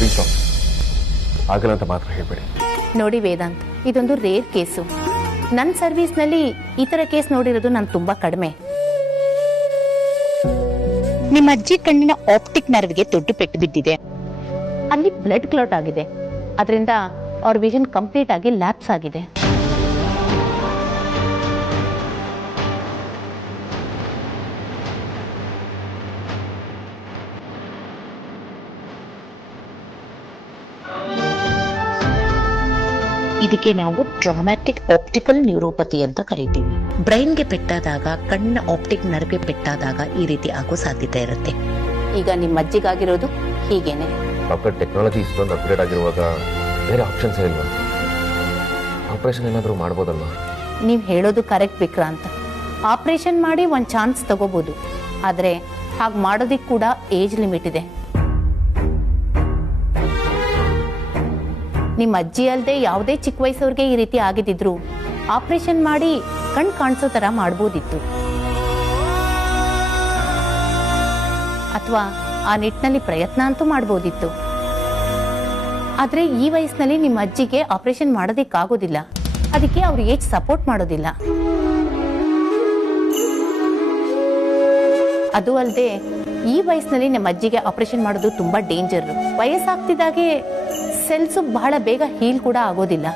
Please ಆಗಲ್ಲ ಅಂತ ಮಾತ್ರ ಹೇಳಬೇಡಿ. ನೋಡಿ ವೇದಾಂತ್, ಇದೊಂದು ರೇರ್ ಕೇಸು. ನನ್ನ ಸರ್ವಿಸ್ನಲ್ಲಿ ಈ ಥರ ಕೇಸ್ ನೋಡಿರೋದು ನಾನು ತುಂಬ ಕಡಿಮೆ. ನಿಮ್ಮ ಅಜ್ಜಿ ಕಣ್ಣಿನ ಆಪ್ಟಿಕ್ ನರ್ವ್ಗೆ ದೊಡ್ಡ ಪೆಟ್ಟು ಬಿದ್ದಿದೆ. ಅಲ್ಲಿ ಬ್ಲಡ್ ಕ್ಲಾಟ್ ಆಗಿದೆ. ಅದರಿಂದ ಅವ್ರ ವಿಷನ್ ಕಂಪ್ಲೀಟ್ ಆಗಿ ಲ್ಯಾಪ್ಸ್ ಆಗಿದೆ. ಇದಕ್ಕೆ ನಾವು ಟ್ರಾಮ್ಯಾಟಿಕ್ ಆಪ್ಟಿಕಲ್ ನ್ಯೂರೋಪತಿ ಅಂತ ಕರಿತೀವಿ. ಬ್ರೈನ್ಗೆ ಪೆಟ್ಟಾದಾಗ, ಕಣ್ಣಿನ ಆಪ್ಟಿಕ್ ನರ್ವ್ಗೆ ಪೆಟ್ಟಾದಾಗ ಈ ರೀತಿ ಆಗೋ ಸಾಧ್ಯತೆ ಇರುತ್ತೆ. ಈಗ ನಿಮ್ಮ ಅಜ್ಜಿಗಾಗಿರೋದು ಹೀಗೇನೆ. ಡಾಕ್ಟರ್, ಟೆಕ್ನಾಲಜಿ ಇಷ್ಟೊಂದು ಅಪ್ಗ್ರೇಡ್ ಆಗಿರುವಾಗ ಬೇರೆ ಆಪ್ಷನ್ಸ್ ಇಲ್ವಾ? ಆಪರೇಷನ್ ಏನಾದರೂ ಮಾಡ್ಬೋದಲ್ವಾ? ನೀವು ಹೇಳೋದು ಕರೆಕ್ಟ್ ವಿಕ್ರಾಂತ್. ಆಪರೇಷನ್ ಮಾಡಿ ಒಂದು ಚಾನ್ಸ್ ತಗೋಬೋದು, ಆದರೆ ಹಾಗೆ ಮಾಡೋದಕ್ಕೆ ಕೂಡ ಏಜ್ ಲಿಮಿಟ್ ಇದೆ. ನಿಮ್ಮ ಅಜ್ಜಿ ಅಲ್ಲದೆ ಯಾವುದೇ ಚಿಕ್ಕ ವಯಸ್ಸವ್ರಿಗೆ ಈ ರೀತಿ ಆಗಿದ್ದಿದ್ರು ಆಪರೇಷನ್ ಮಾಡಿ ಕಣ್ ಕಾಣಿಸೋ ಥರ ಮಾಡ್ಬೋದಿತ್ತು, ಅಥವಾ ಆ ನಿಟ್ಟಿನಲ್ಲಿ ಪ್ರಯತ್ನ ಅಂತೂ ಮಾಡ್ಬೋದಿತ್ತು. ಆದರೆ ಈ ವಯಸ್ಸಿನಲ್ಲಿ ನಿಮ್ಮ ಅಜ್ಜಿಗೆ ಆಪರೇಷನ್ ಮಾಡೋದಕ್ಕಾಗೋದಿಲ್ಲ. ಅದಕ್ಕೆ ಅವ್ರ ಏಜ್ ಸಪೋರ್ಟ್ ಮಾಡೋದಿಲ್ಲ. ಅದು ಅಲ್ಲದೆ ಈ ವಯಸ್ಸಿನಲ್ಲಿ ನಮ್ಮ ಅಜ್ಜಿಗೆ ಆಪರೇಷನ್ ಮಾಡೋದು ತುಂಬ ಡೇಂಜರ್. ವಯಸ್ಸಾಗ್ತಿದ್ದಾಗೆ ಸೆಲ್ಸು ಬಹಳ ಬೇಗ ಹೀಲ್ ಕೂಡ ಆಗೋದಿಲ್ಲ.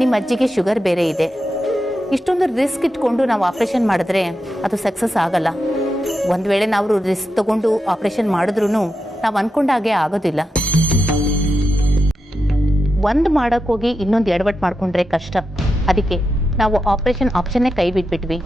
ನಿಮ್ಮ ಅಜ್ಜಿಗೆ ಶುಗರ್ ಬೇರೆ ಇದೆ. ಇಷ್ಟೊಂದು ರಿಸ್ಕ್ ಇಟ್ಕೊಂಡು ನಾವು ಆಪರೇಷನ್ ಮಾಡಿದ್ರೆ ಅದು ಸಕ್ಸಸ್ ಆಗಲ್ಲ. ಒಂದು ವೇಳೆ ನಾವು ರಿಸ್ಕ್ ತಗೊಂಡು ಆಪರೇಷನ್ ಮಾಡಿದ್ರೂ ನಾವು ಅನ್ಕೊಂಡಾಗೆ ಆಗೋದಿಲ್ಲ. ಒಂದು ಮಾಡೋಕ್ಕೋಗಿ ಇನ್ನೊಂದು ಎಡವಟ್ಟು ಮಾಡ್ಕೊಂಡ್ರೆ ಕಷ್ಟ. ಅದಕ್ಕೆ ನಾವು ಆಪರೇಷನ್ ಆಪ್ಷನ್ನೇ ಕೈ ಬಿಟ್ಬಿಟ್ವಿ.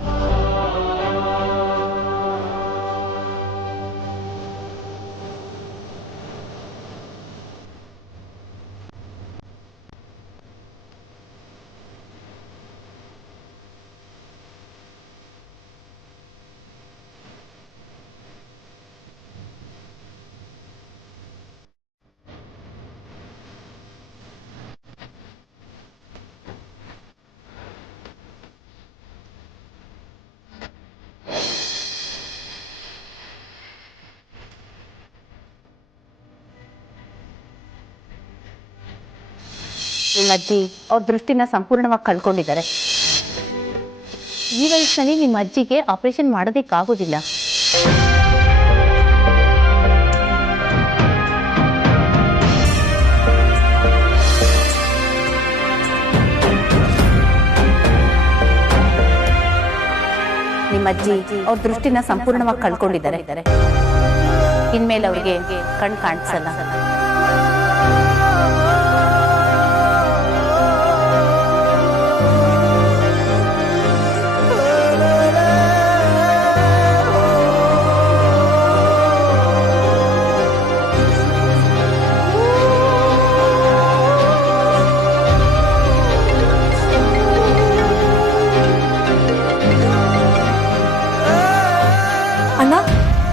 ನಿಮ್ಮ ಅಜ್ಜಿ ಅವ್ರ ದೃಷ್ಟಿನ ಸಂಪೂರ್ಣವಾಗಿ ಕಳ್ಕೊಂಡಿದ್ದಾರೆ. ಈ ವಯಸ್ಸಿನಲ್ಲಿ ನಿಮ್ಮ ಅಜ್ಜಿಗೆ ಆಪರೇಷನ್ ಮಾಡೋದಕ್ಕಾಗೋದಿಲ್ಲ. ನಿಮ್ಮ ಅಜ್ಜಿ ಅವ್ರ ದೃಷ್ಟಿನ ಸಂಪೂರ್ಣವಾಗಿ ಕಳ್ಕೊಂಡಿದ್ದಾರೆ. ಇನ್ಮೇಲೆ ಅವ್ರಿಗೆ ಕಣ್ ಕಾಣಿಸಲ್ಲ.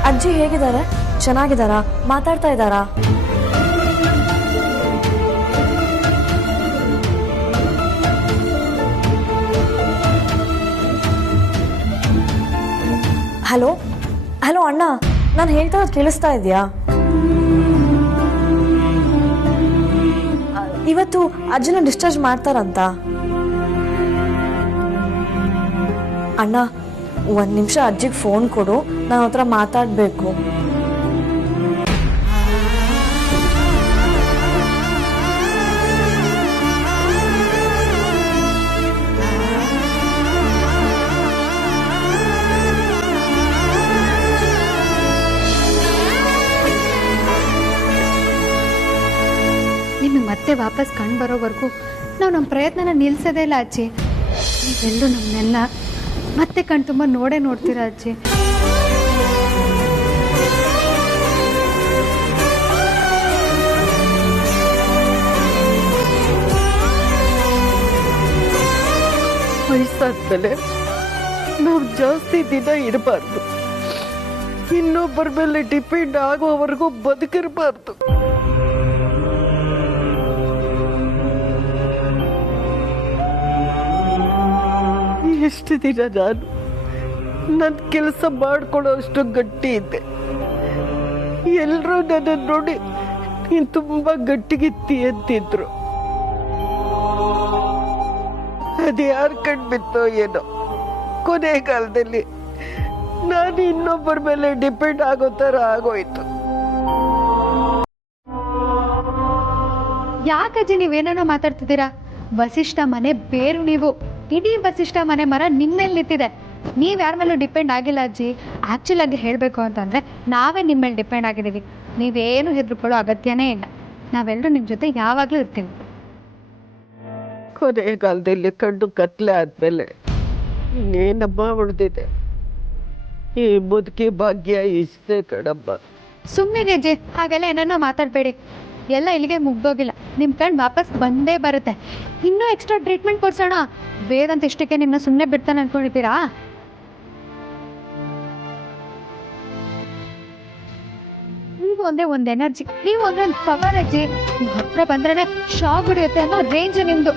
ಅಜ್ಜಿ ಹೇಗಿದ್ದಾರೆ? ಚೆನ್ನಾಗಿದ್ದಾರಾ? ಮಾತಾಡ್ತಾ ಇದ್ದಾರಾ? ಹಲೋ ಹಲೋ ಅಣ್ಣ, ನಾನು ಹೇಳ್ತಾ ಇರೋದು ಕೇಳಿಸ್ತಾ ಇದೆಯಾ? ಇವತ್ತು ಅಜ್ಜನ ಡಿಸ್ಚಾರ್ಜ್ ಮಾಡ್ತಾರಂತ. ಅಣ್ಣ, ಒಂದು ನಿಮಿಷ ಅಜ್ಜಿಗೆ ಫೋನ್ ಕೊಡು, ನಾನು ಹತ್ರ ಮಾತಾಡಬೇಕು. ನಿಮಗೆ ಮತ್ತೆ ವಾಪಸ್ ಕಂಡು ಬರೋವರೆಗೂ ನಾವು ನಮ್ಮ ಪ್ರಯತ್ನನ ನಿಲ್ಲಿಸೋದೇ ಇಲ್ಲ ಅಜ್ಜಿ. ನೀವೆಲ್ಲೂ ನಮ್ಮನ್ನೆಲ್ಲ ಮತ್ತೆ ಕಣ್ ತುಂಬ ನೋಡೇ ನೋಡ್ತೀರಾ ಅಜ್ಜಿ. ವಯಸ್ಸಾದ್ಮೇಲೆ ನಾವು ಜಾಸ್ತಿ ದಿನ ಇರಬಾರ್ದು. ಇನ್ನೊಬ್ಬರ ಮೇಲೆ ಡಿಪೆಂಡ್ ಆಗುವವರೆಗೂ ಬದುಕಿರಬಾರ್ದು. ಎಷ್ಟು ದಿನ ನಾನು ನನ್ನ ಕೆಲಸ ಮಾಡ್ಕೊಳ್ಳೋ ಅಷ್ಟು ಗಟ್ಟಿ ಇದ್ದೆ. ಎಲ್ಲರೂ ನನ್ನ ನೋಡಿ ನೀನು ತುಂಬಾ ಗಟ್ಟಿಗಿತ್ತಿ ಅಂತಿದ್ರು. ಅದು ಯಾರು ಕಂಡ್ಬಿತ್ತೋ ಏನೋ, ಕೊನೆ ಕಾಲದಲ್ಲಿ ನಾನು ಇನ್ನೊಬ್ಬರ ಮೇಲೆ ಡಿಪೆಂಡ್ ಆಗೋ ಥರ ಆಗೋಯ್ತು. ಯಾಕಜ್ಜಿ ನೀವೇನೇನೋ ಮಾತಾಡ್ತಿದ್ದೀರಾ? ವಸಿಷ್ಠ ಮನೆ ಬೇರು ನೀವು. ಇಡೀ ವಸಿಷ್ಠ ಮನೆ ಮರ ನಿಮ್ಮ ಮೇಲೆ ನಿಂತಿದೆ. ನೀವು ಯಾರ ಮೇಲೂ ಡಿಪೆಂಡ್ ಆಗಿಲ್ಲ ಅಜ್ಜಿ. ಆ್ಯಕ್ಚುಲ್ ಆಗಿ ಹೇಳಬೇಕು ಅಂತಂದರೆ ನಾವೇ ನಿಮ್ಮ ಮೇಲೆ ಡಿಪೆಂಡ್ ಆಗಿದ್ದೀವಿ. ನೀವೇನು ಹೆದರ್ಕೊಳ್ಳೋ ಅಗತ್ಯನೇ ಇಲ್ಲ. ನಾವೆಲ್ಲರೂ ನಿಮ್ಮ ಜೊತೆ ಯಾವಾಗಲೂ ಇರ್ತೀವಿ. ಕೊನೆ ಕಾಲದಲ್ಲಿ ಕಣ್ಣು ಕತ್ಲೆ ಆದ್ಮೇಲೆ ಇನ್ನೇನಮ್ಮ ಉಳಿದಿದೆ? ಈ ಮುದುಕಿ ಭಾಗ್ಯ ಇಷ್ಟೇ ಕಣಮ್ಮ. ಸುಮ್ಮನೆ ಅಜ್ಜಿ, ಹಾಗೆಲ್ಲ ಏನೇನೋ ಮಾತಾಡಬೇಡಿ. ಎಲ್ಲ ಇಲ್ಲಿಗೆ ಮುಗ್ದೋಗಿಲ್ಲ. ನಿಮ್ಮ ಕಣ್ಣು ವಾಪಸ್ ಬಂದೇ ಬರುತ್ತೆ. ಇನ್ನೂ ಎಕ್ಸ್ಟ್ರಾ ಟ್ರೀಟ್ಮೆಂಟ್ ಕೊಡ್ಸೋಣ. ವೇದಾಂತ ಇಷ್ಟಕ್ಕೆ ನಿಮ್ಮನ್ನ ಸುಮ್ಮನೆ ಬಿಡ್ತಾನೆ ಅಂದ್ಕೊಂಡಿದ್ದೀರಾ? ನೀವು ಒಂದೇ ಒಂದು ಎನರ್ಜಿ, ನೀವು ಒಂದೊಂದು ಪವರ್ ಅಜ್ಜಿ. ನಿಮ್ಮ ಹತ್ರ ಬಂದ್ರೆ ಶಾಕ್ ಹೊಡೆಯುತ್ತೆ ಅನ್ನೋ ರೇಂಜ್ ನಿಮ್ದು.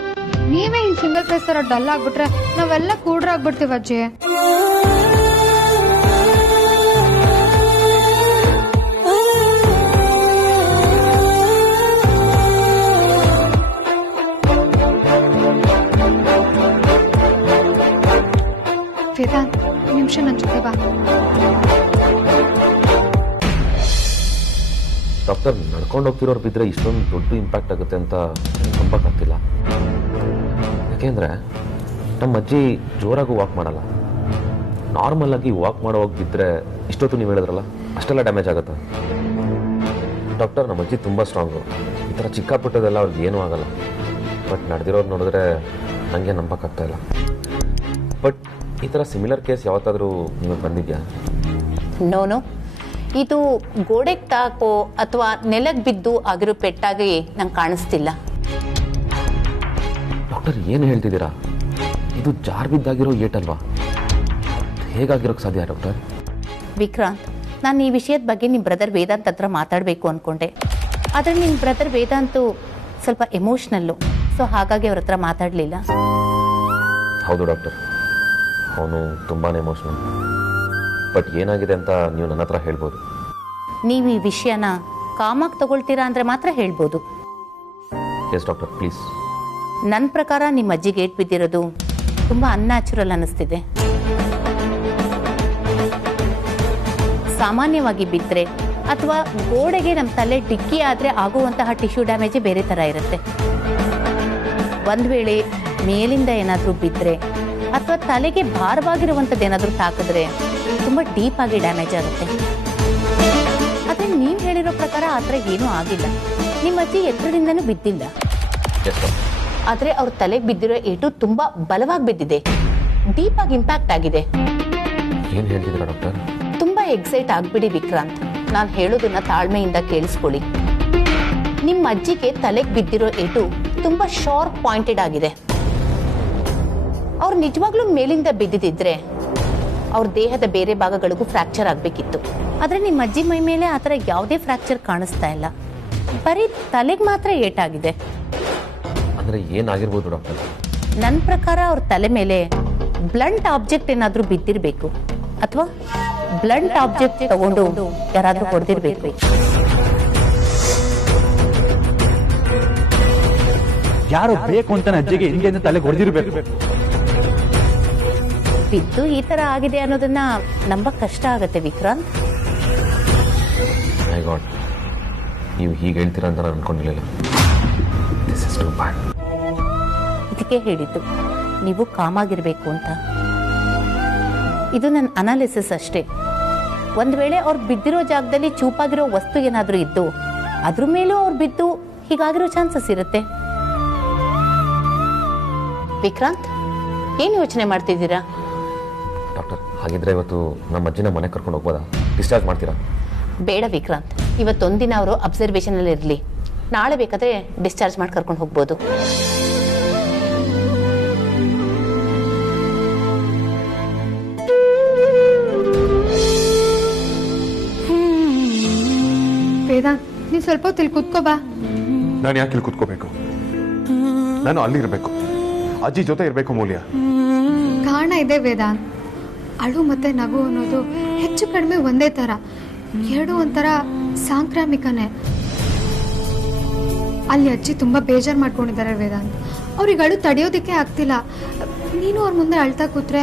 ನೀವೇ ಹಿಂಗೆ ಸಿಂಗಲ್ ಫೇಸ್ ಥರ ಡಲ್ ಆಗ್ಬಿಟ್ರೆ ನಾವೆಲ್ಲ ಕೂಡ್ರಾಗ್ಬಿಡ್ತೀವಿ ಅಜ್ಜಿ. ವೇದಾಂತ್, ನಿಮಿಷ ನನ್ನ ಜೊತೆ ಬಾ. ಡಾಕ್ಟರ್, ನಡ್ಕೊಂಡು ಹೋಗ್ತಿರೋರು ಬಿದ್ದರೆ ಇಷ್ಟೊಂದು ದೊಡ್ಡ ಇಂಪ್ಯಾಕ್ಟ್ ಆಗುತ್ತೆ ಅಂತ ನಂಬಕ್ಕಾಗ್ತಿಲ್ಲ. ಯಾಕೆಂದರೆ ನಮ್ಮ ಅಜ್ಜಿ ಜೋರಾಗೂ ವಾಕ್ ಮಾಡಲ್ಲ. ನಾರ್ಮಲ್ ಆಗಿ ವಾಕ್ ಮಾಡೋವಾಗ ಬಿದ್ದರೆ ಇಷ್ಟೊತ್ತು ನೀವು ಹೇಳಿದ್ರಲ್ಲ ಅಷ್ಟೆಲ್ಲ ಡ್ಯಾಮೇಜ್ ಆಗುತ್ತೆ. ಡಾಕ್ಟರ್, ನಮ್ಮ ಅಜ್ಜಿ ತುಂಬ ಸ್ಟ್ರಾಂಗು. ಈ ಥರ ಚಿಕ್ಕ ಪುಟ್ಟದೆಲ್ಲ ಅವ್ರಿಗೆ ಏನೂ ಆಗಲ್ಲ. ಬಟ್ ನಡೆದಿರೋರು ನೋಡಿದ್ರೆ ನನಗೆ ನಂಬಕ್ಕಾಗ್ತಾ ಇಲ್ಲ. ಬಟ್ ಈ ಥರ ಸಿಮಿಲರ್ ಕೇಸ್ ಯಾವತ್ತಾದರೂ ನಿಮಗೆ ಬಂದಿದೆಯಾ? ನೋನು, ಇದು ಗೋಡೆಗೆ ತಾಕೋ ಅಥವಾ ನೆಲಕ್ಕೆ ಬಿದ್ದು ಆಗಿರೋ ಪೆಟ್ಟಾಗಿ ನಂಗೆ ಕಾಣಿಸ್ತಿಲ್ಲ. ಡಾಕ್ಟರ್, ಏನು ಹೇಳ್ತಿದ್ದೀರಾ? ಇದು ಜಾರ್ ಬಿದ್ದಾಗಿರೋ ಏಟಲ್ವಾ? ಹೇಗಾಗಿರೋಕ್ಕೆ ಸಾಧ್ಯ ಡಾಕ್ಟರ್? ವಿಕ್ರಾಂತ್, ನಾನು ಈ ವಿಷಯದ ಬಗ್ಗೆ ನಿಮ್ಮ ಬ್ರದರ್ ವೇದಾಂತ್ ಹತ್ರ ಮಾತಾಡಬೇಕು ಅಂದ್ಕೊಂಡೆ. ಆದರೆ ನಿಮ್ಮ ಬ್ರದರ್ ವೇದಾಂತು ಸ್ವಲ್ಪ ಎಮೋಷ್ನಲ್ಲು. ಸೊ ಹಾಗಾಗಿ ಅವ್ರ ಹತ್ರ ಮಾತಾಡಲಿಲ್ಲ. ಹೌದು ಡಾಕ್ಟರ್, ಅವನು ತುಂಬಾ ಎಮೋಷ್ನಲ್. ಬಟ್ ಏನಾಗಿದೆ ಅಂತ ನೀವು ನನ್ನ ಹತ್ರ ಹೇಳ್ಬೋದು. ನೀವು ಈ ವಿಷಯನ ಕಾಮಾಗಿ ತಗೊಳ್ತೀರಾ ಅಂದರೆ ಮಾತ್ರ ಹೇಳ್ಬೋದು. Yes doctor, please. ನನ್ನ ಪ್ರಕಾರ ನಿಮ್ಮ ಅಜ್ಜಿಗೆ ಏಟ್ ಬಿದ್ದಿರೋದು ತುಂಬ ಅನ್ಯಾಚುರಲ್ ಅನ್ನಿಸ್ತಿದೆ. ಸಾಮಾನ್ಯವಾಗಿ ಬಿದ್ದರೆ ಅಥವಾ ಗೋಡೆಗೆ ನಮ್ಮ ತಲೆ ಡಿಕ್ಕಿ ಆದರೆ ಆಗುವಂತಹ ಟಿಶ್ಯೂ ಡ್ಯಾಮೇಜೇ ಬೇರೆ ಥರ ಇರುತ್ತೆ. ಒಂದು ವೇಳೆ ಮೇಲಿಂದ ಏನಾದರೂ ಬಿದ್ದರೆ ಅಥವಾ ತಲೆಗೆ ಭಾರವಾಗಿರುವಂಥದ್ದು ಏನಾದರೂ ತಾಕಿದ್ರೆ ತುಂಬ ಡೀಪಾಗಿ ಡ್ಯಾಮೇಜ್ ಆಗುತ್ತೆ. ಆದರೆ ನೀವು ಹೇಳಿರೋ ಪ್ರಕಾರ ಆ ಥರ ಏನೂ ಆಗಿಲ್ಲ. ನಿಮ್ಮ ಅಜ್ಜಿ ಎತ್ತರದಿಂದನೂ ಬಿದ್ದಿಲ್ಲ. ಆದರೆ ಅವ್ರ ತಲೆಗೆ ಬಿದ್ದಿರೋ ಏಟು ತುಂಬ ಬಲವಾಗಿ ಬಿದ್ದಿದೆ. ಡೀಪಾಗಿ ಇಂಪ್ಯಾಕ್ಟ್ ಆಗಿದೆ. ಏನು ಹೇಳ್ತಿದ್ದೀರಾ ಡಾಕ್ಟರ್? ತುಂಬ ಎಕ್ಸೈಟ್ ಆಗಿಬಿಡಿ ವಿಕ್ರಾಂತ್. ನಾನು ಹೇಳೋದನ್ನ ತಾಳ್ಮೆಯಿಂದ ಕೇಳಿಸ್ಕೊಳ್ಳಿ. ನಿಮ್ಮ ಅಜ್ಜಿಗೆ ತಲೆಗೆ ಬಿದ್ದಿರೋ ಏಟು ತುಂಬ ಶಾರ್ಪ್ ಪಾಯಿಂಟೆಡ್ ಆಗಿದೆ. ಅವ್ರು ನಿಜವಾಗ್ಲೂ ಮೇಲಿಂದ ಬಿದ್ದಿದ್ರೆ ಅವ್ರ ದೇಹದ ಬೇರೆ ಭಾಗಗಳಿಗೂ ಫ್ರ್ಯಾಕ್ಚರ್ ಆಗಬೇಕಿತ್ತು. ಆದರೆ ನಿಮ್ಮ ಅಜ್ಜಿ ಮೈ ಮೇಲೆ ಆ ಥರ ಯಾವುದೇ ಫ್ರ್ಯಾಕ್ಚರ್ ಕಾಣಿಸ್ತಾ ಇಲ್ಲ. ಬರೀ ತಲೆಗೆ ಮಾತ್ರ ಏಟಾಗಿದೆ. ಅಂದರೆ ಏನಾಗಿರ್ಬೋದು ಡಾಕ್ಟರ್? ನನ್ನ ಪ್ರಕಾರ ಅವ್ರ ತಲೆ ಮೇಲೆ ಬ್ಲಂಟ್ ಆಬ್ಜೆಕ್ಟ್ ಏನಾದರೂ ಬಿದ್ದಿರಬೇಕು ಅಥವಾ ಬ್ಲಂಟ್ ಆಬ್ಜೆಕ್ಟ್ ತಗೊಂಡು ಯಾರಾದರೂ ಹೊಡೆದಿರಬೇಕು. ಯಾರು ಬೇಕು ಅಂತ ಅಜ್ಜಿಗೆ ಹಿಂದೆ ತಲೆಗೆ ಹೊಡೆದಿರಬೇಕು. ಬಿದ್ದು ಈ ಥರ ಆಗಿದೆ ಅನ್ನೋದನ್ನ ನಂಬಕ್ ಕಷ್ಟ ಆಗುತ್ತೆ ವಿಕ್ರಾಂತ್. ಮೈ ಗಾಡ್, ನೀವು ಹೀಗೆ ಹೇಳ್ತೀರಾ ಅಂತ ನಾನು ಅನ್ಕೊಂಡಿರಲಿಲ್ಲ. ದಿಸ್ ಇಸ್ ಟು ಬ್ಯಾಡ್. ಇದಕ್ಕೆ ಹೇಳಿದ್ದು ನೀವು ಕಾಮಾಗಿರ್ಬೇಕು ಅಂತ. ಇದು ನನ್ನ ಅನಾಲಿಸಿಸ್ ಅಷ್ಟೇ. ಒಂದು ವೇಳೆ ಅವ್ರು ಬಿದ್ದಿರೋ ಜಾಗದಲ್ಲಿ ಚೂಪಾಗಿರೋ ವಸ್ತು ಏನಾದರೂ ಇದ್ದು ಅದ್ರ ಮೇಲೂ ಅವ್ರು ಬಿದ್ದು ಹೀಗಾಗಿರೋ ಚಾನ್ಸಸ್ ಇರುತ್ತೆ. ವಿಕ್ರಾಂತ್, ಏನು ಯೋಚನೆ ಮಾಡ್ತಿದ್ದೀರಾ? ಡಾಕ್ಟರ್, ಹಾಗಿದ್ರೆ ಇವತ್ತು ನಮ್ಮ ಅಜ್ಜಿನ ಮನೆಗೆ ಕರ್ಕೊಂಡು ಹೋಗ್ಬೋದಾ? ಡಿಸ್ಚಾರ್ಜ್ ಮಾಡ್ತೀರಾ? ಬೇಡ ವಿಕ್ರಾಂತ್, ಇವತ್ತೊಂದಿನ ಅವರು ಅಬ್ಸರ್ವೇಷನಲ್ಲಿ ಇರಲಿ. ನಾಳೆ ಬೇಕಾದರೆ ಡಿಸ್ಚಾರ್ಜ್ ಮಾಡಿ ಕರ್ಕೊಂಡು ಹೋಗ್ಬೋದು. ವೇದಾಂತ್, ನೀನು ಸ್ವಲ್ಪ ಹೊತ್ತಿಲ್ಲಿ ಕೂತ್ಕೋ ಬಾ. ನಾನು ಯಾಕೆ ಇಲ್ಲಿ ಕೂತ್ಕೋಬೇಕು? ನಾನು ಅಲ್ಲಿ ಇರಬೇಕು, ಅಜ್ಜಿ ಜೊತೆ ಇರಬೇಕು. ಮೂಲ್ಯ ಕಾರಣ ಇದೆ ವೇದಾಂತ್. ಅಳು ಮತ್ತೆ ನಗು ಅನ್ನೋದು ಹೆಚ್ಚು ಕಡಿಮೆ ಒಂದೇ ಥರ. ಎರಡು ಒಂಥರ ಸಾಂಕ್ರಾಮಿಕನೇ. ಅಲ್ಲಿ ಅಜ್ಜಿ ತುಂಬ ಬೇಜಾರು ಮಾಡ್ಕೊಂಡಿದ್ದಾರೆ ವೇದಾಂತ್. ಅವ್ರಿಗೆ ಅಳು ತಡೆಯೋದಕ್ಕೆ ಆಗ್ತಿಲ್ಲ. ನೀನು ಅವ್ರ ಮುಂದೆ ಅಳ್ತಾ ಕೂತ್ರೆ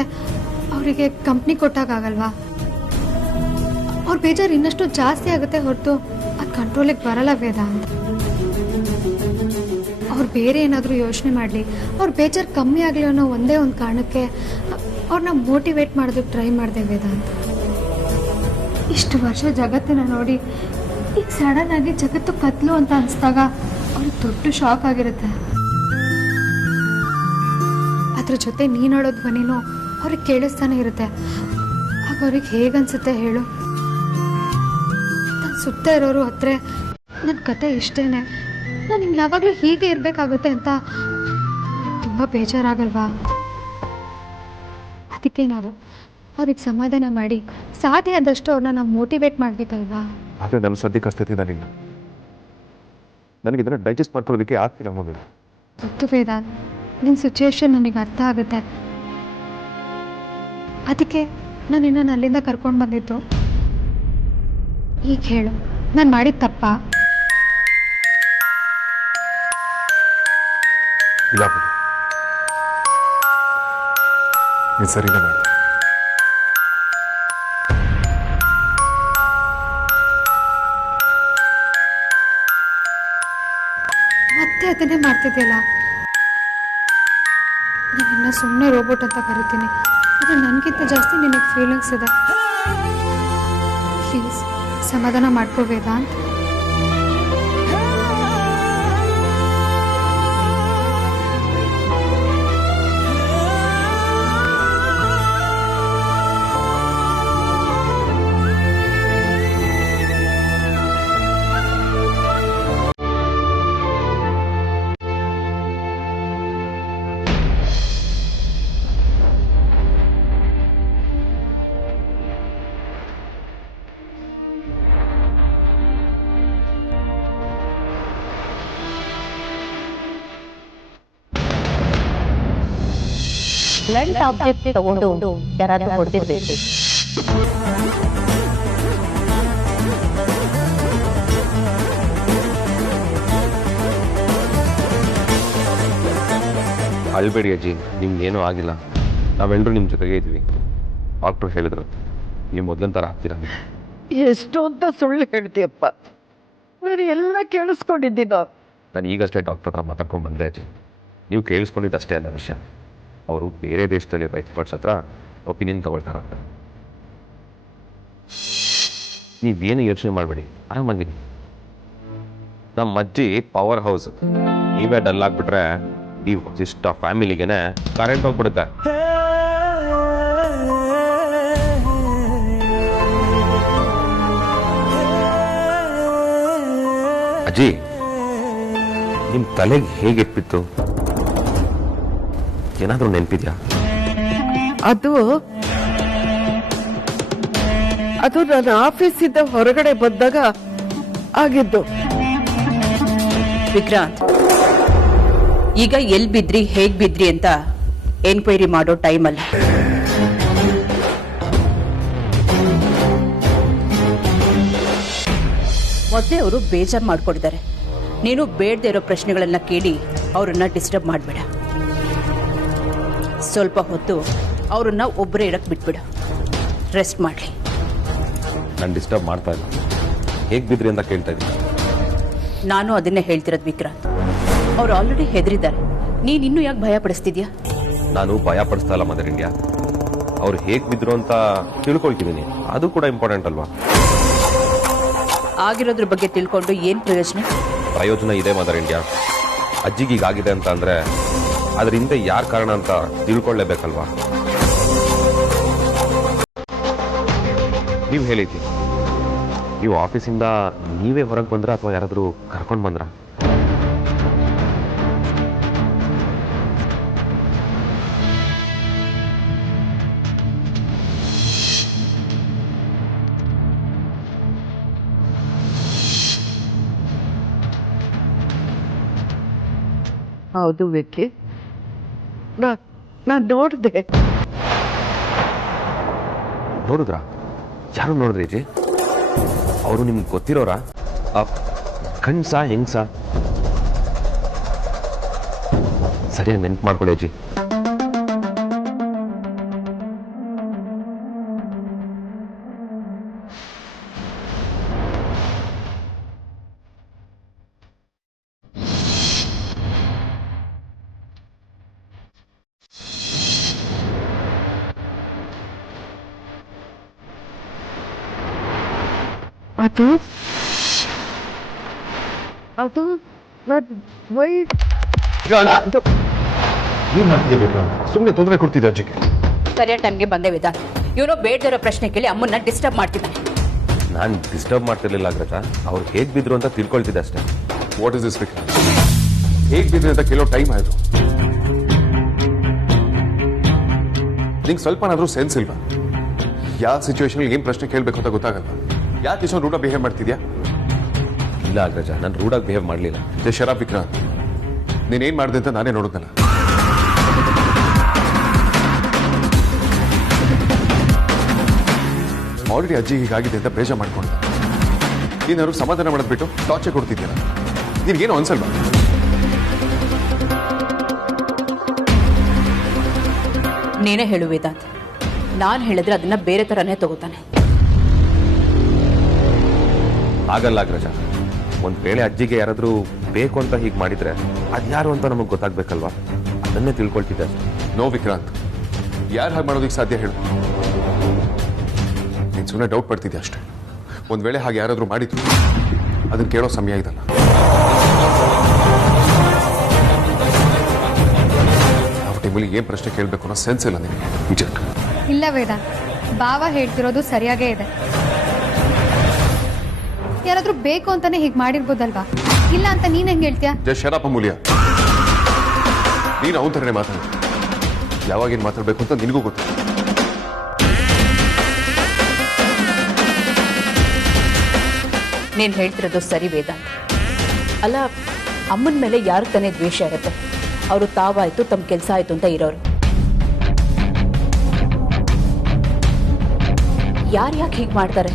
ಅವರಿಗೆ ಕಂಪ್ನಿ ಕೊಟ್ಟಾಗಲ್ವಾ? ಅವ್ರ ಬೇಜಾರು ಇನ್ನಷ್ಟು ಜಾಸ್ತಿ ಆಗುತ್ತೆ ಹೊರತು ಅದು ಕಂಟ್ರೋಲಿಗೆ ಬರಲ್ಲ ವೇದಾಂತ್. ಅವ್ರು ಬೇರೆ ಏನಾದರೂ ಯೋಚನೆ ಮಾಡಲಿ, ಅವ್ರ ಬೇಜಾರು ಕಮ್ಮಿ ಆಗಲಿ ಅನ್ನೋ ಒಂದೇ ಒಂದು ಕಾರಣಕ್ಕೆ ಅವ್ರನ್ನ ಮೋಟಿವೇಟ್ ಮಾಡೋದಕ್ಕೆ ಟ್ರೈ ಮಾಡಿದೆ ವೇದಾಂತ್. ಇಷ್ಟು ವರ್ಷ ಜಗತ್ತನ್ನ ನೋಡಿ ಈಗ ಸಡನ್ ಆಗಿ ಜಗತ್ತು ಕತ್ಲು ಅಂತ ಅನಿಸ್ದಾಗ ಅವ್ರಿಗೆ ದೊಡ್ಡ ಶಾಕ್ ಆಗಿರುತ್ತೆ. ಅದ್ರ ಜೊತೆ ನೀನು ಹೇಳೋ ಧ್ವನಿನೂ ಅವ್ರಿಗೆ ಕೇಳಿಸ್ತಾನೆ ಇರುತ್ತೆ. ಆಗ ಅವ್ರಿಗೆ ಹೇಗನ್ಸುತ್ತೆ ಹೇಳು? ನನ್ನ ಸುತ್ತ ಇರೋರು ಹತ್ರ ನನ್ನ ಕತೆ ಇಷ್ಟೇನೆ, ನಾನು ಹಿಂಗೆ ಯಾವಾಗಲೂ ಹೀಗೆ ಇರಬೇಕಾಗುತ್ತೆ ಅಂತ ತುಂಬ ಬೇಜಾರಾಗಲ್ವಾ? ಅದಕ್ಕೆ ನಾವು ಅವ್ರಿಗೆ ಸಮಾಧಾನ ಮಾಡಿ ಸಾಧ್ಯ ಆದಷ್ಟು ಅವ್ರನ್ನ ನಾವು ಮೋಟಿವೇಟ್ ಮಾಡಬೇಕಲ್ವಾ? ಆದರೆ ನನ್ನ ಸದ್ಯಕ್ಕೆ ಸ್ಥಿತಿ ನನಗಿಲ್ಲ. ನನಗಿದ್ರೆ ಡೈಜೆಸ್ಟ್ ಮಾಡ್ಕೊಳ್ಳೋದಕ್ಕೆ ಆಗ್ತಿಲ್ಲ ಮೊದಲು. ಗೊತ್ತು ವೇದಾಂತ್, ನಿನ್ನ ಸಿಚುವೇಶನ್ ನನಗೆ ಅರ್ಥ ಆಗುತ್ತೆ. ಅದಕ್ಕೆ ನಾನು ನಿನ್ನನ್ನು ಅಲ್ಲಿಂದ ಕರ್ಕೊಂಡು ಬಂದಿದ್ದು. ಈಗ ಹೇಳು, ನಾನು ಮಾಡಿದ ತಪ್ಪಾ? ಇಲ್ಲ ಬಿಡು, ನೀನು ಸರಿನೇ ಮಾಡಿದೆ. ಮತ್ತೆ ಅದನ್ನೇ ಮಾಡ್ತಿದ್ಯಲ್ಲ. ನಾನಿನ್ನ ಸುಮ್ಮನೆ ರೋಬೋಟ್ ಅಂತ ಕರಿತೀನಿ, ಆದರೆ ನನಗಿಂತ ಜಾಸ್ತಿ ನಿನಗೆ ಫೀಲಿಂಗ್ಸ್ ಇದೆ. ಪ್ಲೀಸ್ ಸಮಾಧಾನ ಮಾಡ್ಕೋ ವೇದಾಂತ್. ಬ್ಲಂಟ್ ಆಬ್ಜೆಕ್ಟ್ ತಗೊಂಡು ಯಾರಾದ್ರೂ ಹೊಡೆದಿರ್ಬೇಕು. ಅಳ್ಬೇಡಿ ಅಜ್ಜಿ, ನಿಮ್ಗೇನೂ ಆಗಿಲ್ಲ. ನಾವೆಲ್ಲರೂ ನಿಮ್ಮ ಜೊತೆಗೆ ಇದ್ವಿ. ಡಾಕ್ಟ್ರು ಹೇಳಿದ್ರು ನೀವು ಮೊದಲಿನ ಥರ ಆಗ್ತೀರ. ಎಷ್ಟು ಅಂತ ಸುಳ್ಳು ಹೇಳ್ತೀಯಪ್ಪ, ನಾನು ಎಲ್ಲ ಕೇಳಿಸ್ಕೊಂಡಿದ್ದೀನೋ. ನಾನು ಈಗಷ್ಟೇ ಡಾಕ್ಟರ್ ಹತ್ರ ಮಾತಾಡ್ಕೊಂಡು ಬಂದೆ ಅಜ್ಜಿ. ನೀವು ಕೇಳಿಸ್ಕೊಂಡಿದ್ದಷ್ಟೇ ಅಲ್ಲ ವಿಷಯ. ಅವರು ಬೇರೆ ದೇಶದಲ್ಲಿ ಎಕ್ಸ್ಪರ್ಟ್ಸ್ ಹತ್ರ ಒಪಿನಿಯನ್ ತಗೊಳ್ತಾರಂತೆ. ನೀವೇನು ಯೋಚನೆ ಮಾಡಬೇಡಿ, ಆರಾಮಾಗಿರಿ. ನಮ್ಮ ಅಜ್ಜಿ ಪವರ್ ಹೌಸ್. ನೀವೇ ಡಲ್ ಆಗಿಬಿಟ್ರೆ ಈ ಇಷ್ಟ ಫ್ಯಾಮಿಲಿಗೆನೆ ಕರೆಂಟ್ ಹೋಗ್ಬಿಡುತ್ತೆ. ಅಜ್ಜಿ, ನಿಮ್ಮ ತಲೆಗೆ ಹೇಗಿಟ್ಬಿತ್ತು? ಏನಾದರೂ ನೆನಪಿದ್ಯಾ? ಅದು ನನ್ನ ಆಫೀಸಿಂದ ಹೊರಗಡೆ ಬಂದಾಗ ಆಗಿದ್ದು. ವಿಕ್ರಾಂತ್, ಈಗ ಎಲ್ ಬಿದ್ರಿ ಹೇಗ್ ಬಿದ್ರಿ ಅಂತ ಎನ್ಕ್ವೈರಿ ಮಾಡೋ ಟೈಮ್ ಅಲ್ಲ. ಮೊದಲೇ ಅವರು ಬೇಜಾರು ಮಾಡ್ಕೊಂಡಿದ್ದಾರೆ. ನೀನು ಬೇಡದೇ ಇರೋ ಪ್ರಶ್ನೆಗಳನ್ನ ಕೇಳಿ ಅವರನ್ನ ಡಿಸ್ಟರ್ಬ್ ಮಾಡಬೇಡ. ಸ್ವಲ್ಪ ಹೊತ್ತು ಅವರನ್ನ ಒಬ್ಬರೇ ಇರಕ್ಕೆ ಬಿಟ್ಬಿಡು, ರೆಸ್ಟ್ ಮಾಡಲಿ. ನಾನು ಡಿಸ್ಟರ್ಬ್ ಮಾಡ್ತಾ ಇಲ್ಲ, ಹೇಗೆ ಬಿದ್ರಿ ಅಂತ ಕೇಳ್ತಾ ಇದ್ದೀನಿ. ನಾನು ಅದನ್ನೇ ಹೇಳ್ತಿರೋದು ವಿಕ್ರಾಂತ್. ಅವ್ರು ಆಲ್ರೆಡಿ ಹೆದರಿದ್ದಾರೆ, ನೀನು ಇನ್ನೂ ಯಾಕೆ ಭಯ ಪಡಿಸ್ತಿದ್ಯಾ? ನಾನು ಭಯ ಪಡಿಸ್ತಾ ಇಲ್ಲ ಮದರ್ ಇಂಡಿಯಾ. ಅವ್ರು ಹೇಗೆ ಬಿದ್ರು ಅಂತ ತಿಳ್ಕೊಳ್ತಿದ್ದೀನಿ, ಅದು ಕೂಡ ಇಂಪಾರ್ಟೆಂಟ್ ಅಲ್ವಾ? ಆಗಿರೋದ್ರ ಬಗ್ಗೆ ತಿಳ್ಕೊಂಡು ಏನು ಪ್ರಯೋಜನ? ಪ್ರಯೋಜನ ಇದೆ ಮದರ್ ಇಂಡಿಯಾ. ಅಜ್ಜಿಗೆ ಹೀಗಾಗಿದೆ ಅಂತ ಅಂದರೆ ಅದ್ರ ಹಿಂದೆ ಯಾರು ಕಾರಣ ಅಂತ ತಿಳ್ಕೊಳ್ಳೇಬೇಕಲ್ವಾ? ನೀವು ಹೇಳಿದ್ರಿ, ನೀವು ಆಫೀಸಿಂದ ನೀವೇ ಹೊರಗೆ ಬಂದ್ರ ಅಥವಾ ಯಾರಾದರೂ ಕರ್ಕೊಂಡು ಬಂದ್ರ? ಹೌದು ವಿಕ್ಕಿ, ನಾನು ನೋಡಿದೆ. ನೋಡಿದ್ರಾ? ಯಾರು ನೋಡಿದ್ರಿ ಜಿ? ಅವರು ನಿಮ್ಗೆ ಗೊತ್ತಿರೋರಾ? ಕಣ್ಸಾ ಹೆಂಗ್ಸಾ? ಸರಿಯಾಗಿ ನೆನ್ಪು ಮಾಡ್ಕೊಳ್ಳಿ ಅಜ್ಜಿ. ಅದು ಅದು ಏನ್ ಮಾಡ್ತಿದ್ದೆ? ಸುಮ್ಮನೆ ತೊಂದರೆ ಕೊಡ್ತಿದ್ದೆ ಅಜ್ಜಿಗೆ. ಸರಿಯಾದ ಟೈಮ್ಗೆ ಬಂದೆ ವೇದಾಂತ್. ಇವನು ಬೇಡದಿರೋ ಪ್ರಶ್ನೆ ಕೇಳಿ ಅಮ್ಮನ್ನ ಡಿಸ್ಟರ್ಬ್ ಮಾಡ್ತಿದ್ದಾನೆ. ನಾನು ಡಿಸ್ಟರ್ಬ್ ಮಾಡ್ತಿರ್ಲಿಲ್ಲ ಅಗ್ರಜ. ಅವ್ರು ಹೇಗೆ ಬಿದ್ರು ಅಂತ ತಿಳ್ಕೊಳ್ತಿದ್ದೆ ಅಷ್ಟೇ. What is this Vikram? ಹೇಗ್ ಬಿದ್ರಿ ಅಂತ ಕೇಳೋ ಟೈಮ್ ಆಯ್ತು. ನಿಂಗೆ ಸ್ವಲ್ಪನಾದ್ರೂ ಸೆನ್ಸ್ ಇಲ್ವಾ? ಯಾವ ಸಿಚುವೇಶನ್ ಏನ್ ಪ್ರಶ್ನೆ ಕೇಳಬೇಕು ಅಂತ ಗೊತ್ತಾಗಲ್ಲ. ಯಾಕೆ ಇಷ್ಟೊಂದು ರೂಢ ಬಿಹೇವ್ ಮಾಡ್ತಿದ್ಯಾ? ಇಲ್ಲ ಅಗ್ರಜ, ನಾನು ರೂಢಾಗಿ ಬಿಹೇವ್ ಮಾಡಲಿಲ್ಲ. ಶರಾಬ್ ವಿಕ್ರಾಂತ್, ನೀನೇನ್ ಮಾಡಿದೆ ಅಂತ ನಾನೇ ನೋಡಿದ್ನಲ್ಲ. ಆಲ್ರೆಡಿ ಅಜ್ಜಿ ಹೀಗಾಗಿದೆ ಅಂತ ಬೇಜಾರು ಮಾಡ್ಕೊಂಡೆ. ನೀನಾದ್ರು ಸಮಾಧಾನ ಮಾಡೋದ್ಬಿಟ್ಟು ಟಾರ್ಚರ್ ಕೊಡ್ತಿದ್ದೀರ. ನಿನ್ಗೇನು ಅನ್ಸಲ್ವಾ? ನೀನೇ ಹೇಳು ವೇದಾಂತ್. ನಾನು ಹೇಳಿದ್ರೆ ಅದನ್ನ ಬೇರೆ ಥರನೇ ತಗೋತಾನೆ. ಆಗಲ್ಲ ಅಗ್ರಜ. ಒಂದು ವೇಳೆ ಅಜ್ಜಿಗೆ ಯಾರಾದರೂ ಬೇಕು ಅಂತ ಹೀಗೆ ಮಾಡಿದ್ರೆ ಅದ್ಯಾರು ಅಂತ ನಮಗೆ ಗೊತ್ತಾಗ್ಬೇಕಲ್ವಾ? ಅದನ್ನೇ ತಿಳ್ಕೊಳ್ತಿದ್ದೆ ಅಷ್ಟೇ. ನೋ ವಿಕ್ರಾಂತ್, ಯಾರು ಹಾಗೆ ಮಾಡೋದಕ್ಕೆ ಸಾಧ್ಯ ಹೇಳು? ನೀನು ಸುಮ್ಮನೆ ಡೌಟ್ ಪಡ್ತಿದ್ದೆ ಅಷ್ಟೇ. ಒಂದ್ ವೇಳೆ ಹಾಗೆ ಯಾರಾದರೂ ಮಾಡಿದ್ರು ಅದನ್ನ ಕೇಳೋ ಸಮಯ ಇದಲ್ಲ. ಯಾವ ಟೈಮಲ್ಲಿ ಏನ್ ಪ್ರಶ್ನೆ ಕೇಳಬೇಕು ಅನ್ನೋ ಸೆನ್ಸ್ ಇಲ್ಲ ನಿನಗೆ. ವಿಜಯ್, ಇಲ್ಲ ವೇದಾಂತ್, ಭಾವ ಹೇಳ್ತಿರೋದು ಸರಿಯಾಗೇ ಇದೆ. ಯಾರಾದ್ರೂ ಬೇಕು ಅಂತಾನೆ ಹೀಗೆ ಮಾಡಿರ್ಬೋದಲ್ವಾ? ಇಲ್ಲ ಅಂತ ನೀನ್ ಹೆಂಗ್ ಹೇಳ್ತೀಯ? ಜೈ ಶರಾಪ ಮೂಲ್ಯ, ನೀನು ಅವನ ಥರನೇ ಮಾತಾಡ. ಯಾವಾಗೇನು ಮಾತಾಡ್ಬೇಕು ಅಂತ ನಿನಗೂ ಗೊತ್ತು. ನೀನು ಹೇಳ್ತಿರೋದು ಸರಿ ವೇದಾಂತ್. ಅಲ್ಲ, ಅಮ್ಮನ ಮೇಲೆ ಯಾರು ತಾನೇ ದ್ವೇಷ ಇರುತ್ತೆ? ಅವರು ತಾವಾಯ್ತು ತಮ್ಮ ಕೆಲಸ ಆಯ್ತು ಅಂತ ಇರೋರು. ಯಾರು ಯಾಕೆ ಹೀಗೆ ಮಾಡ್ತಾರೆ?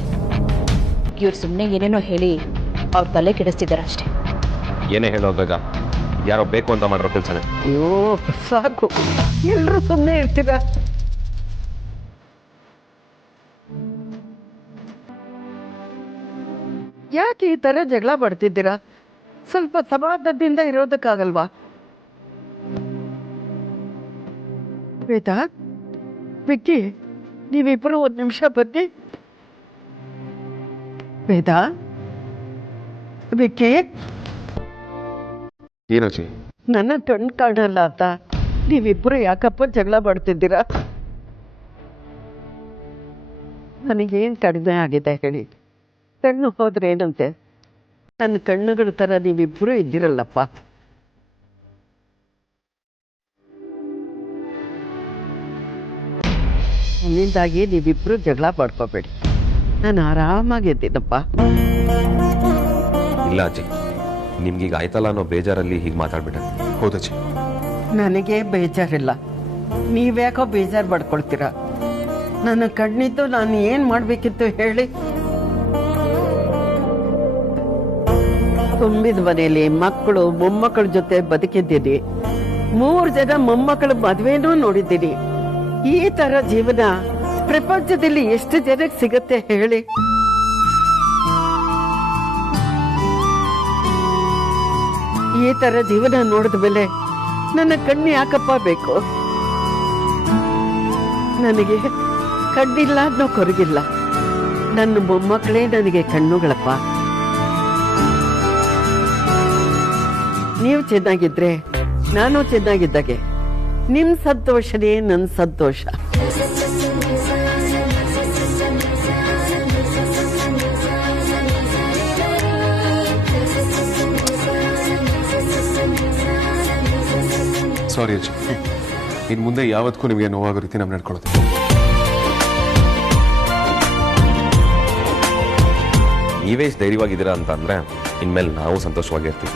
ಇವ್ರು ಸುಮ್ಮನೆ ಏನೇನೋ ಹೇಳಿ ಅವ್ರ ತಲೆ ಕೆಡಿಸ್ತಿದ್ದಾರೆ ಅಷ್ಟೇ. ಏನೇ ಹೇಳೋ ಅಗ್ರಜ, ಯಾರೋ ಬೇಕು ಅಂತ ಮಾಡಿರೋ ಕೆಲಸನೇ. ಅಯ್ಯೋ ಸಾಕು, ಎಲ್ಲರೂ ಸುಮ್ಮನೆ ಇರ್ತೀರ. ಯಾಕೆ ಈ ತರ ಜಗಳ ಪಡ್ತಿದ್ದೀರಾ? ಸ್ವಲ್ಪ ಸಮಾಧಾನದಿಂದ ಇರೋದಕ್ಕಾಗಲ್ವಾ? ವೇದಾ, ವಿಕ್ಕಿ, ನೀವಿಬ್ಬರು 1 ನಿಮಿಷ ಬನ್ನಿ. ವೇದಾ, ವಿಕ್ಕಿ, ಏನಜ್ಜಿ? ನನ್ನ ಕಣ್ಣು ಕಾಣಲ್ಲ ಅಂತ ನೀವಿಬ್ಬರು ಯಾಕಪ್ಪ ಜಗಳ ಮಾಡ್ತಿದ್ದೀರಾ? ನನಗೇನು ಕಡಿಮೆ ಆಗಿದೆ ಹೇಳಿ? ಕಣ್ಣು ಹೋದ್ರೆ ಏನಂತೆ? ನನ್ನ ಕಣ್ಣುಗಳ ಥರ ನೀವಿಬ್ಬರು ಇದ್ದಿರಲ್ಲಪ್ಪ. ನನ್ನಿಂದಾಗಿ ನೀವಿಬ್ಬರು ಜಗಳ ಮಾಡ್ಕೋಬೇಡಿ. ನಾನು ಆರಾಮಾಗಿದ್ದೀನಪ್ಪ. ಇಲ್ಲ ಅಜ್ಜಿ, ನಿಮ್ಗೀಗ ಆಯ್ತಲ್ಲ ಅನ್ನೋ ಬೇಜಾರಲ್ಲಿ ಹೀಗೆ ಮಾತಾಡ್ಬಿಟ್ಟೆ. ಹೌದಜ್ಜಿ, ನನಗೆ ಬೇಜಾರಿಲ್ಲ, ನೀವ್ಯಾಕೋ ಬೇಜಾರು ಮಾಡ್ಕೊಳ್ತೀರಾ? ನನ್ನ ಕಣ್ಣಿದ್ದು ನಾನು ಏನು ಮಾಡಬೇಕಿತ್ತು ಹೇಳಿ? ತುಂಬಿದ ಮನೆಯಲ್ಲಿ ಮಕ್ಕಳು ಮೊಮ್ಮಕ್ಕಳ ಜೊತೆ ಬದುಕಿದ್ದೀನಿ. 3 ಜನ ಮೊಮ್ಮಕ್ಕಳ ಮದುವೆನೂ ನೋಡಿದ್ದೀನಿ. ಈ ತರ ಜೀವನ ಪ್ರಪಂಚದಲ್ಲಿ ಎಷ್ಟು ಜನಕ್ಕೆ ಸಿಗತ್ತೆ ಹೇಳಿ? ಈ ತರ ಜೀವನ ನೋಡಿದ ಮೇಲೆ ನನ್ನ ಕಣ್ಣು ಯಾಕಪ್ಪ ಬೇಕು? ನನಗೆ ಕಣ್ಣಿಲ್ಲ ಅನ್ನೋ ಕೊರಗಿಲ್ಲ. ನನ್ನ ಮೊಮ್ಮಕ್ಕಳೇ ನನಗೆ ಕಣ್ಣುಗಳಪ್ಪ. ನೀವು ಚೆನ್ನಾಗಿದ್ರೆ ನಾನು ಚೆನ್ನಾಗಿದ್ದಾಗೆ. ನಿಮ್ ಸಂತೋಷನೇ ನನ್ನ ಸಂತೋಷ. ಸಾರಿ ಅಜ್ಜಿ, ಇನ್ನು ಮುಂದೆ ಯಾವತ್ತೂ ನಿಮಗೆ ನೋವಾಗೋ ರೀತಿ ನಾವು ನಡ್ಕೊಳ್ಳೋದು. ನೀವೇ ಇಷ್ಟು ಧೈರ್ಯವಾಗಿದ್ದೀರಾ ಅಂತ ಅಂದ್ರೆ ಇನ್ಮೇಲೆ ನಾವು ಸಂತೋಷವಾಗಿರ್ತೀವಿ.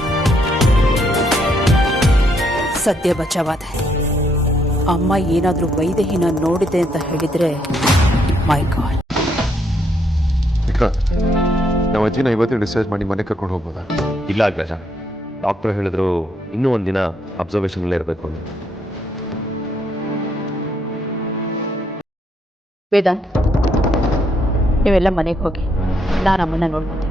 ಸದ್ಯ ಬಚಾವಾದೆ. ಅಮ್ಮ ಏನಾದರೂ ವೈದೇಹಿನ ನೋಡಿದೆ ಅಂತ ಹೇಳಿದ್ರೆ ಮೈ ಗಾಡ್. ನಮ್ಮ ಅಜ್ಜಿನ ಇವತ್ತೇ ಡಿಸ್ಚಾರ್ಜ್ ಮಾಡಿ ಮನೆ ಕರ್ಕೊಂಡು ಹೋಗ್ಬೋದಾ? ಇಲ್ಲ ಅಗ್ರಜ, ಡಾಕ್ಟರ್ ಹೇಳಿದ್ರು ಇನ್ನೂ ಒಂದಿನ ಅಬ್ಸರ್ವೇಷನಲ್ಲೇ ಇರಬೇಕು ಅಂತ. ವೇದಾಂತ್, ನೀವೆಲ್ಲ ಮನೆಗೆ ಹೋಗಿ ನಾನು ಅಮ್ಮನ್ನ ನೋಡ್ಬೋದು.